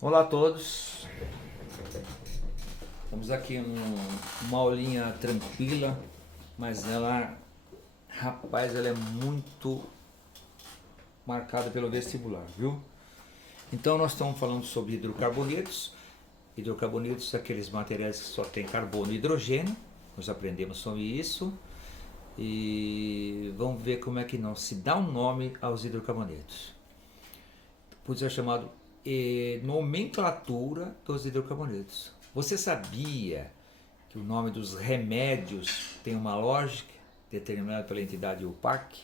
Olá a todos, estamos aqui numa aulinha tranquila, mas ela é muito marcada pelo vestibular, viu? Então nós estamos falando sobre hidrocarbonetos. Hidrocarbonetos são aqueles materiais que só tem carbono e hidrogênio, nós aprendemos sobre isso e vamos ver como é que não se dá um nome aos hidrocarbonetos. Por isso é chamado nomenclatura dos hidrocarbonetos. Você sabia que o nome dos remédios tem uma lógica determinada pela entidade UPAC?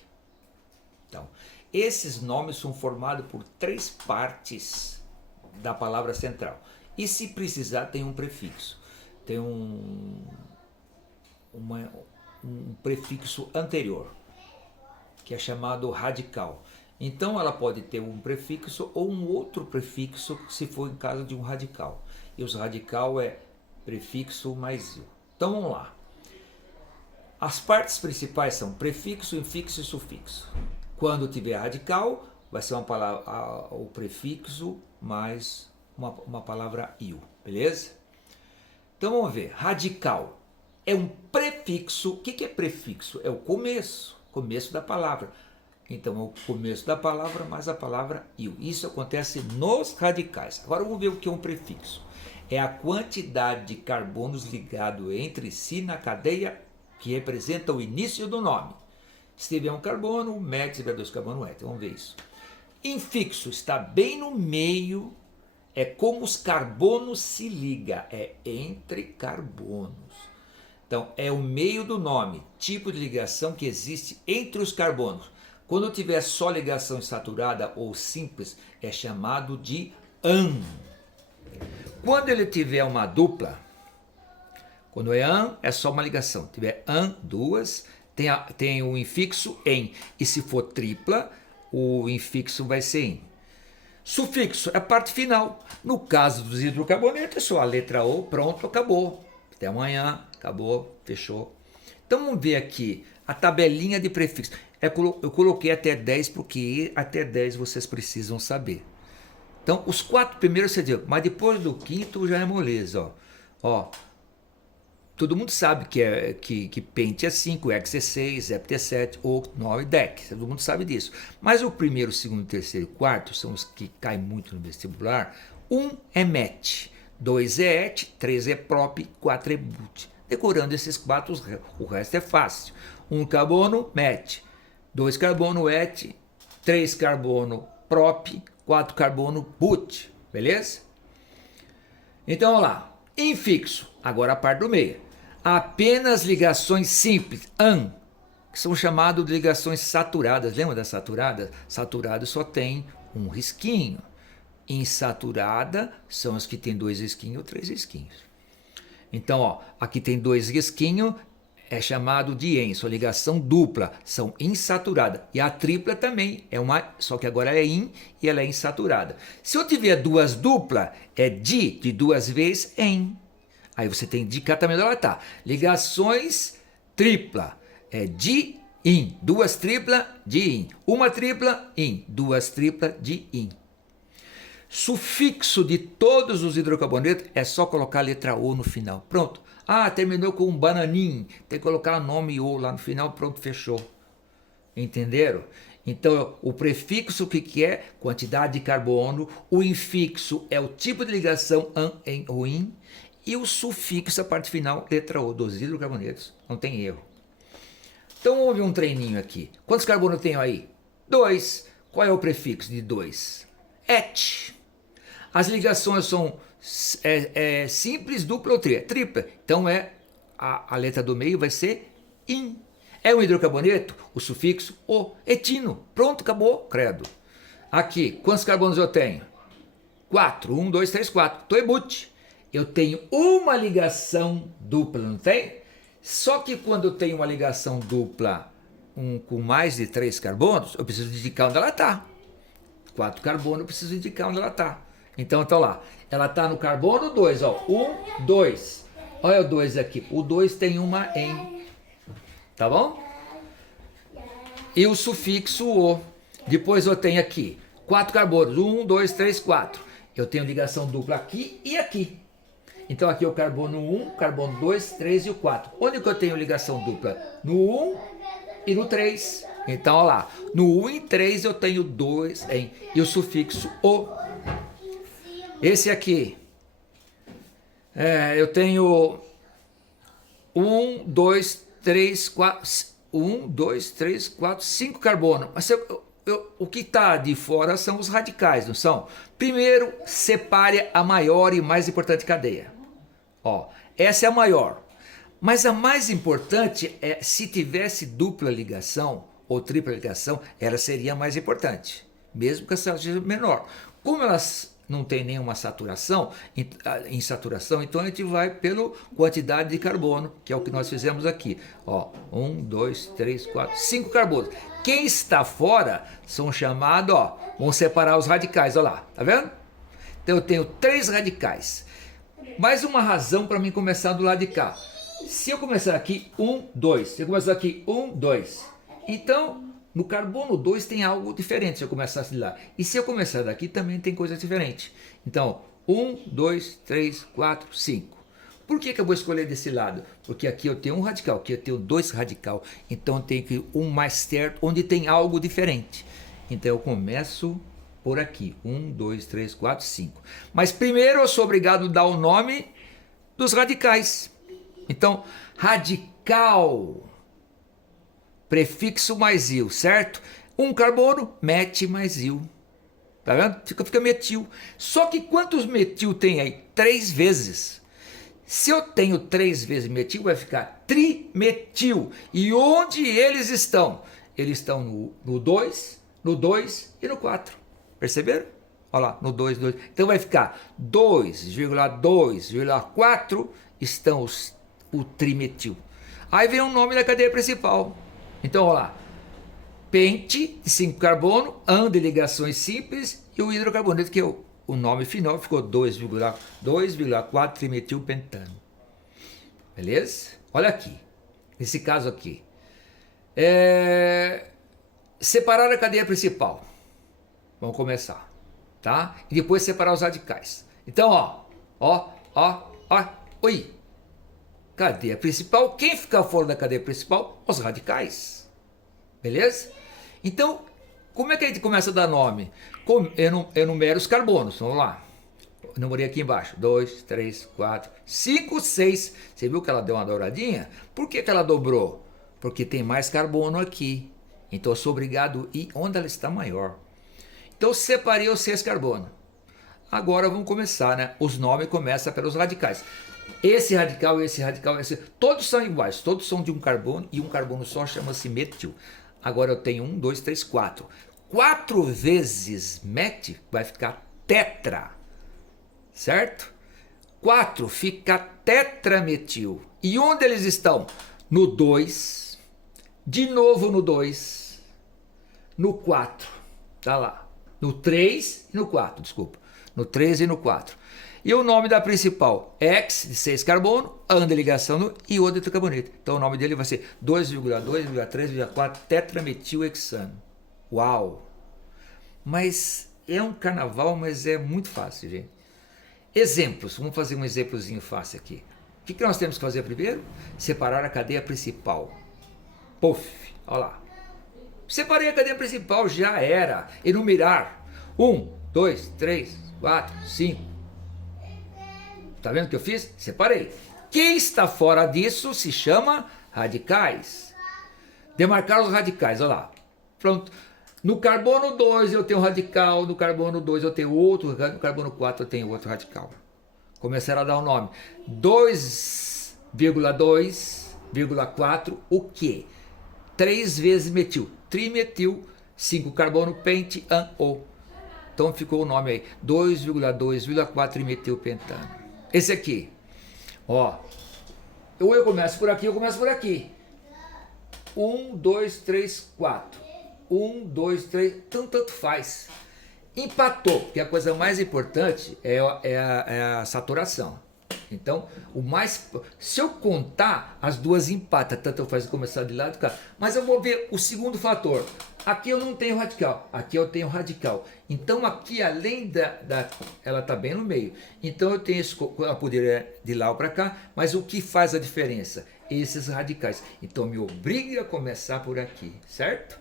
Então, esses nomes são formados por três partes da palavra central. E se precisar, tem um prefixo. Tem um prefixo anterior, que é chamado radical. Então ela pode ter um prefixo ou um outro prefixo se for em caso de um radical. E os radical é prefixo mais il. Então vamos lá. As partes principais são prefixo, infixo e sufixo. Quando tiver radical, vai ser uma palavra, o prefixo mais uma palavra il, beleza? Então vamos ver. Radical é um prefixo. O que é prefixo? É o começo da palavra. Então, é o começo da palavra mais a palavra il. Isso acontece nos radicais. Agora vamos ver o que é um prefixo. É a quantidade de carbonos ligados entre si na cadeia que representa o início do nome. Se tiver um carbono, médio, se tiver dois carbonos, éter. Vamos ver isso. Infixo está bem no meio, é como os carbonos se ligam, é entre carbonos. Então, é o meio do nome, tipo de ligação que existe entre os carbonos. Quando tiver só ligação insaturada ou simples, é chamado de an. Quando ele tiver uma dupla, quando é an, é só uma ligação. Tiver an, duas, tem o infixo em. E se for tripla, o infixo vai ser in. Sufixo é a parte final. No caso dos hidrocarbonetos, é só a letra O, pronto, acabou. Até amanhã, acabou, fechou. Então vamos ver aqui a tabelinha de prefixo. Eu coloquei até 10 porque até 10 vocês precisam saber. Então, os 4 primeiros você diz, mas depois do quinto já é moleza. Ó, todo mundo sabe que pente é 5, hex é 6, hept é 7, octo, 9, dec. Todo mundo sabe disso. Mas o primeiro, segundo, terceiro e quarto são os que caem muito no vestibular. 1 é met, 2 é et, 3 é prop, 4 é but. Decorando esses 4, o resto é fácil. 1 carbono, met. 2 carbono, et. 3 carbono, prop. 4 carbono, but. Beleza? Então, vamos lá. Infixo. Agora a parte do meio. Apenas ligações simples, an, que são chamadas de ligações saturadas. Lembra das saturadas? Saturada só tem um risquinho. Insaturada são as que tem 2 risquinhos ou 3 risquinhos. Então, ó, aqui tem 2 risquinhos, é chamado de en, sua ligação dupla, são insaturadas. E a tripla também é uma, só que agora é in e ela é insaturada. Se eu tiver duas duplas, é de 2 vezes en. Aí você tem de cá também, ela tá. Ligações tripla, é de in. 2 tripla, de in. 1 tripla, in. 2 tripla, de in. Sufixo de todos os hidrocarbonetos é só colocar a letra O no final. Pronto. Ah, terminou com um bananinho. Tem que colocar o nome O lá no final. Pronto, fechou. Entenderam? Então, o prefixo o que é? Quantidade de carbono. O infixo é o tipo de ligação an, en ou in. E o sufixo, a parte final, letra O dos hidrocarbonetos. Não tem erro. Então, houve um treininho aqui. Quantos carbonos tem aí? 2. Qual é o prefixo de 2? Et. As ligações são simples, dupla ou tripla. Então a letra do meio vai ser in. É um hidrocarboneto, o sufixo o, etino. Pronto, acabou, credo. Aqui, quantos carbonos eu tenho? 4. 1, 2, 3, 4. Tô ebut. Eu tenho uma ligação dupla, não tem? Só que quando eu tenho uma ligação dupla com mais de 3 carbonos, eu preciso indicar onde ela está. 4 carbono, eu preciso indicar onde ela está. Então, tá lá. Ela está no carbono 2, ó. 1, 2. Olha o 2 aqui. O 2 tem uma em. Tá bom? E o sufixo o. Depois eu tenho aqui 4 carbonos. 1, 2, 3, 4. Eu tenho ligação dupla aqui e aqui. Então aqui é o carbono 1, carbono 2, 3 e o 4. Onde que eu tenho ligação dupla? No 1 e no 3. Então, olha lá, no 1 e 3 eu tenho 2 em, e o sufixo O. Esse aqui, eu tenho 1, 2, 3, 4, 1, 2, 3, 4, 5 carbono. Mas o que está de fora são os radicais, não são? Primeiro, separe a maior e mais importante cadeia. Ó, essa é a maior. Mas a mais importante é, se tivesse dupla ligação ou tripla ligação, ela seria mais importante, mesmo que essa seja menor. Como elas não tem nenhuma saturação, em saturação, então a gente vai pela quantidade de carbono, que é o que nós fizemos aqui. Ó, 1, 2, 3, 4, 5 carbonos. Quem está fora são chamados, ó, vamos separar os radicais, ó lá, tá vendo? Então eu tenho 3 radicais. Mais uma razão para mim começar do lado de cá. Se eu começar aqui, 1, 2. Se eu começar aqui, 1, 2. Então, no carbono 2 tem algo diferente se eu começasse de lá. E se eu começar daqui, também tem coisa diferente. Então, 1, 2, 3, 4, 5. Por que eu vou escolher desse lado? Porque aqui eu tenho um radical, aqui eu tenho 2 radical. Então, eu tenho que um mais certo, onde tem algo diferente. Então, eu começo por aqui. 1, 2, 3, 4, 5. Mas primeiro eu sou obrigado a dar o nome dos radicais. Então, radical, prefixo mais il, certo? Um carbono, met mais il. Tá vendo? Fica metil. Só que quantos metil tem aí? 3 vezes. Se eu tenho 3 vezes metil, vai ficar trimetil. E onde eles estão? Eles estão no 2, no 2 e no 4. Perceberam? Olha lá, no 2, 2. Então vai ficar 2,2,4 estão o trimetil. Aí vem o nome da cadeia principal. Então, olha lá. Pente, de 5 carbono, AN de ligações simples e o hidrocarboneto, que é o nome final, ficou 2,4 trimetilpentano. Beleza? Olha aqui. Nesse caso aqui. Separar a cadeia principal. Vamos começar. Tá? E depois separar os radicais. Então, oi. Cadeia principal. Quem fica fora da cadeia principal? Os radicais. Beleza? Então, como é que a gente começa a dar nome? Eu enumero os carbonos. Vamos lá. Eu numerei aqui embaixo. 2, 3, 4, 5, 6. Você viu que ela deu uma dobradinha? Por que ela dobrou? Porque tem mais carbono aqui. Então, eu sou obrigado a ir onde ela está maior. Então, eu separei os 6 carbonos. Agora, vamos começar, né? Os nomes começam pelos radicais. Esse radical, todos são iguais, todos são de um carbono e um carbono só chama-se metil. Agora eu tenho 1, 2, 3, 4. 4 vezes met vai ficar tetra, certo? 4 fica tetrametil. E onde eles estão? No 2, de novo no 2, no 4, tá lá. No 3 e no 4, desculpa. No 3 e no 4. E o nome da principal, X, de 6 carbono, AN de ligação e O de hidrocarboneto. Então o nome dele vai ser 2,2,3,4 tetrametilhexano. Uau! Mas é um carnaval, mas é muito fácil, gente. Exemplos, vamos fazer um exemplozinho fácil aqui. O que nós temos que fazer primeiro? Separar a cadeia principal. Puf, olha lá. Separei a cadeia principal, já era. Enumerar. 1, 2, 3, 4, 5. Tá vendo o que eu fiz? Separei. Quem está fora disso se chama radicais. Demarcar os radicais, olha lá. Pronto. No carbono 2 eu tenho um radical, no carbono 2 eu tenho outro, no carbono 4 eu tenho outro radical. Começaram a dar o nome. 2,2,4 o quê? 3 vezes metil. Trimetil, 5 carbono, pente, AN, O. Então ficou o nome aí. 2,2,4 trimetilpentano. Esse aqui, ó, ou eu começo por aqui, eu começo por aqui. 1, 2, 3, 4. 1, 2, 3, tanto faz. Empatou, porque a coisa mais importante é a saturação. Então, se eu contar, as duas empatam, tanto eu faço começar de lado de cá. Mas eu vou ver o segundo fator. Aqui eu não tenho radical, aqui eu tenho radical. Então aqui além ela está bem no meio. Então eu tenho ela poderia de lá para cá, mas o que faz a diferença? Esses radicais. Então me obriga a começar por aqui, certo?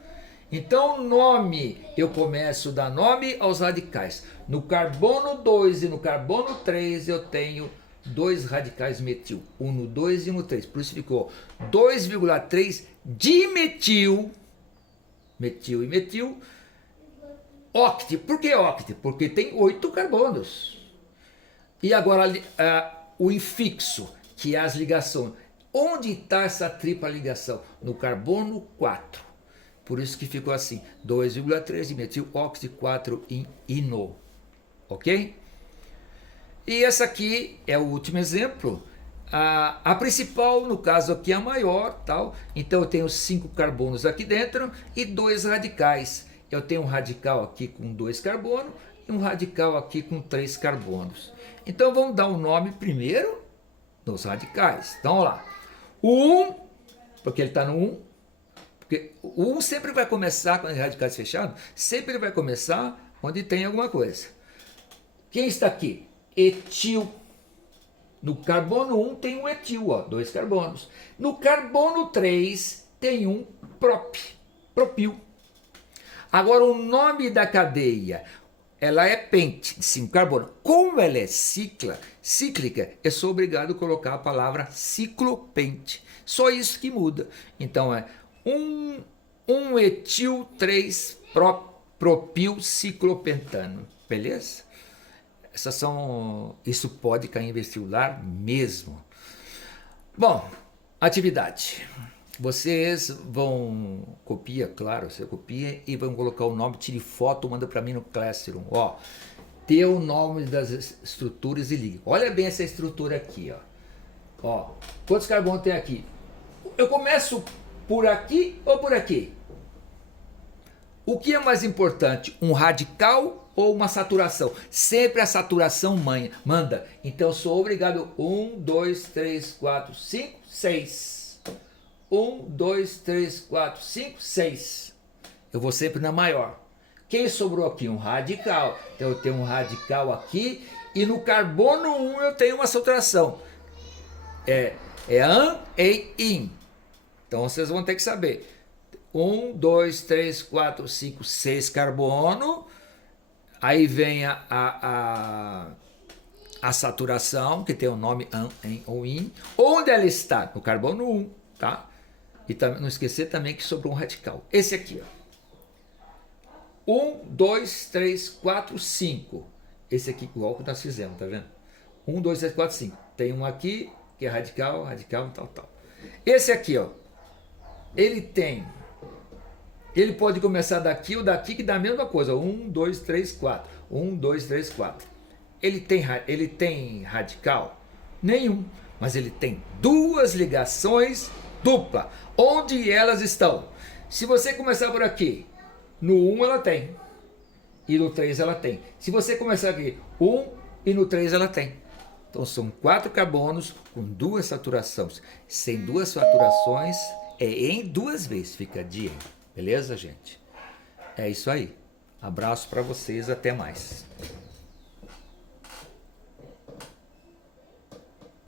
Então nome, eu começo da nome aos radicais. No carbono 2 e no carbono 3 eu tenho dois radicais metil, um no 2 e um no 3. Por isso ficou 2,3 dimetil, metil e metil, oct. Por que oct? Porque tem 8 carbonos. E agora o infixo, que é as ligações. Onde está essa tripla ligação? No carbono 4. Por isso que ficou assim, 2,3 dimetil, oct, 4 em ino. Ok? E essa aqui é o último exemplo. A principal, no caso aqui, é a maior, tal. Então eu tenho 5 carbonos aqui dentro e 2 radicais. Eu tenho um radical aqui com 2 carbonos e um radical aqui com 3 carbonos. Então vamos dar um nome primeiro nos radicais. Então vamos lá. O 1, porque ele está no 1. Porque o 1 sempre vai começar, com os radicais fechados, sempre ele vai começar onde tem alguma coisa. Quem está aqui? Etil. No carbono 1 tem um etil, ó, 2 carbonos. No carbono 3 tem um propil. Agora o nome da cadeia, ela é pente, de 5 carbonos. Como ela é cíclica, eu sou obrigado a colocar a palavra ciclopente. Só isso que muda. Então é 1 etil 3 propil ciclopentano. Beleza? Isso pode cair em vestibular mesmo. Bom, atividade. Vocês vão copiar, claro, você copia e vão colocar o nome, tire foto, manda para mim no Classroom. Ó, ter o nome das estruturas e liga. Olha bem essa estrutura aqui, ó. Quantos carbonos tem aqui? Eu começo por aqui ou por aqui? O que é mais importante, um radical ou uma saturação? Sempre a saturação manda. Então eu sou obrigado. 1, 2, 3, 4, 5, 6. 1, 2, 3, 4, 5, 6. Eu vou sempre na maior. Quem sobrou aqui? Um radical. Então eu tenho um radical aqui. E no carbono 1 eu tenho uma saturação. É an e in. Então vocês vão ter que saber. 1, 2, 3, 4, 5, 6 carbono. Aí vem a saturação, que tem o nome an, en ou in. Onde ela está? No carbono 1, tá? E não esquecer também que sobrou um radical. Esse aqui, ó. 1, 2, 3, 4, 5. Esse aqui, igual que nós fizemos, tá vendo? 1, 2, 3, 4, 5. Tem um aqui, que é radical, tal. Esse aqui, ó. Ele pode começar daqui ou daqui, que dá a mesma coisa. 1, 2, 3, 4. 1, 2, 3, 4. Ele tem radical? Nenhum. Mas ele tem duas ligações dupla. Onde elas estão? Se você começar por aqui, no 1 ela tem. E no 3 ela tem. Se você começar aqui, 1 e no 3 ela tem. Então são 4 carbonos com 2 saturações. Sem 2 saturações, é em 2 vezes. Fica dia. Beleza, gente? É isso aí. Abraço para vocês. Até mais.